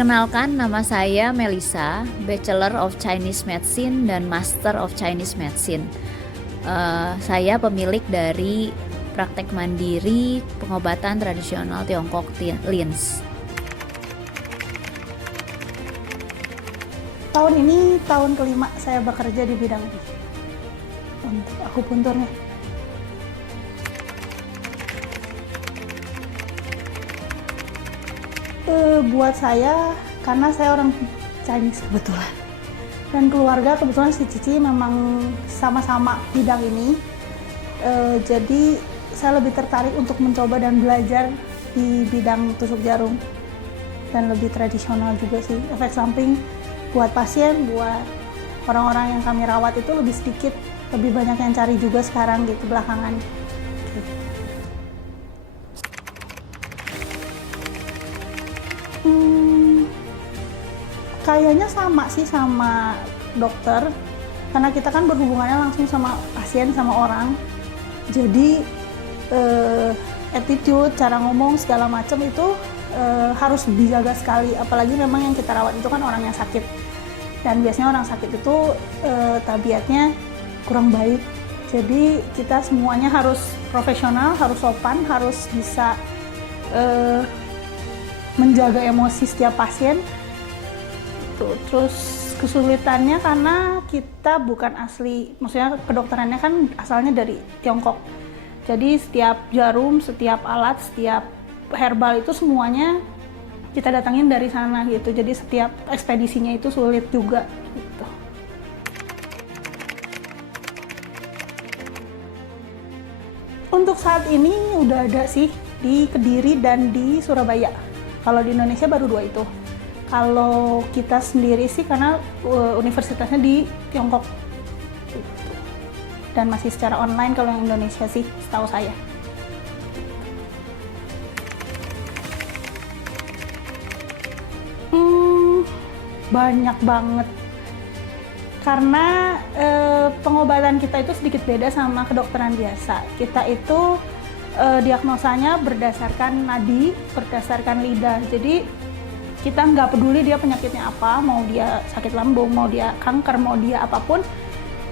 Perkenalkan, nama saya Melisa, Bachelor of Chinese Medicine dan Master of Chinese Medicine. Saya pemilik dari praktek mandiri pengobatan tradisional Tiongkok Lins. Tahun ini tahun kelima saya bekerja di bidang ini untuk akupunturnya. Buat saya, karena saya orang Chinese kebetulan, dan keluarga kebetulan si Cici memang sama-sama bidang ini, jadi saya lebih tertarik untuk mencoba dan belajar di bidang tusuk jarum, dan lebih tradisional juga sih. Efek samping buat pasien, buat orang-orang yang kami rawat itu lebih sedikit, lebih banyak yang cari juga sekarang gitu belakangan. Kayaknya sama sih sama dokter, karena kita kan berhubungannya langsung sama pasien, sama orang. Jadi attitude, cara ngomong, segala macam itu harus dijaga sekali. Apalagi memang yang kita rawat itu kan orang yang sakit. Dan biasanya orang sakit itu tabiatnya kurang baik. Jadi kita semuanya harus profesional, harus sopan, harus bisa menjaga emosi setiap pasien. Terus kesulitannya karena kita bukan asli, maksudnya kedokterannya kan asalnya dari Tiongkok. Jadi setiap jarum, setiap alat, setiap herbal itu semuanya kita datangin dari sana gitu. Jadi setiap ekspedisinya itu sulit juga gitu. Untuk saat ini udah ada sih di Kediri dan di Surabaya. Kalau di Indonesia baru 2 itu. Kalau kita sendiri sih karena universitasnya di Tiongkok gitu. Dan masih secara online kalau yang Indonesia sih setahu saya. Banyak banget. Karena pengobatan kita itu sedikit beda sama kedokteran biasa. Kita itu diagnosanya berdasarkan nadi, berdasarkan lidah. Jadi kita nggak peduli dia penyakitnya apa, mau dia sakit lambung, mau dia kanker, mau dia apapun,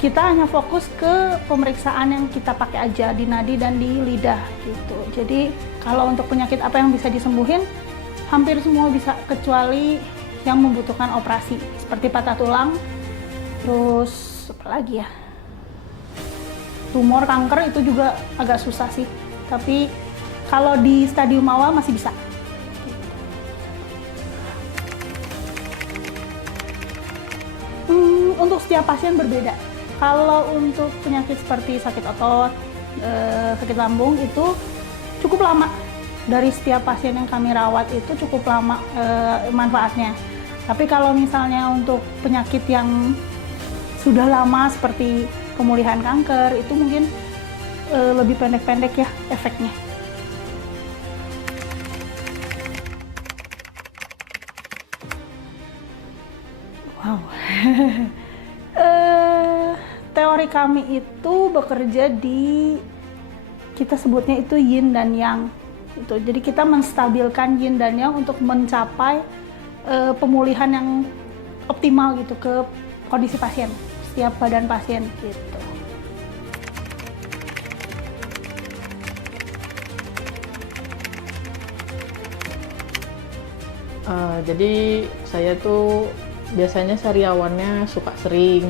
kita hanya fokus ke pemeriksaan yang kita pakai aja di nadi dan di lidah gitu. Jadi kalau untuk penyakit apa yang bisa disembuhin, hampir semua bisa, kecuali yang membutuhkan operasi seperti patah tulang, terus apa lagi ya, tumor, kanker itu juga agak susah sih. Tapi kalau di stadium awal masih bisa. Untuk setiap pasien berbeda. Kalau untuk penyakit seperti sakit otot, sakit lambung itu cukup lama. Dari setiap pasien yang kami rawat itu cukup lama manfaatnya. Tapi kalau misalnya untuk penyakit yang sudah lama seperti pemulihan kanker, itu mungkin lebih pendek-pendek ya efeknya. Wow. Teori kami itu bekerja di, kita sebutnya itu yin dan yang. Jadi kita menstabilkan yin dan yang untuk mencapai pemulihan yang optimal gitu ke kondisi pasien, setiap badan pasien gitu. Jadi saya tuh biasanya sariawannya suka sering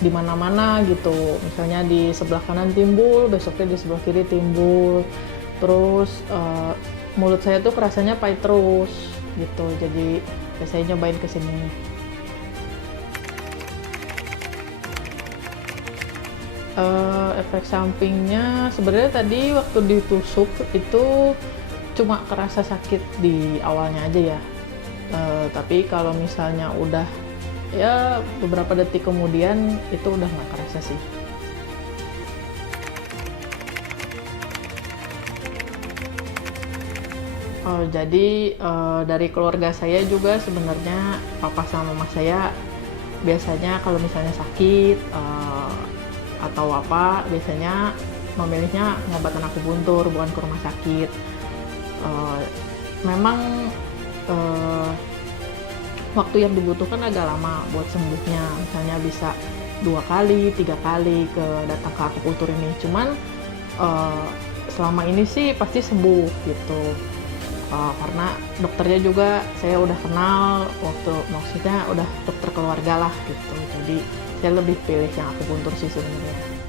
di mana-mana gitu. Misalnya di sebelah kanan timbul, besoknya di sebelah kiri timbul. Terus mulut saya tuh kerasanya pahit terus gitu. Jadi biasanya nyobain kesini. Efek sampingnya sebenarnya tadi waktu ditusuk itu cuma kerasa sakit di awalnya aja ya. Tapi kalau misalnya udah ya beberapa detik kemudian itu udah nggak kerasa sih. Jadi dari keluarga saya juga sebenarnya papa sama mama saya biasanya kalau misalnya sakit atau apa biasanya memilihnya pengobatan akupuntur bukan ke rumah sakit. Memang eh, waktu yang dibutuhkan agak lama buat sembuhnya, misalnya bisa 2 kali, 3 kali datang ke akupunktur ini. Cuman selama ini sih pasti sembuh gitu. Karena dokternya juga saya udah kenal, maksudnya udah dokter keluarga lah gitu. Jadi saya lebih pilih yang akupunktur sih sebenarnya.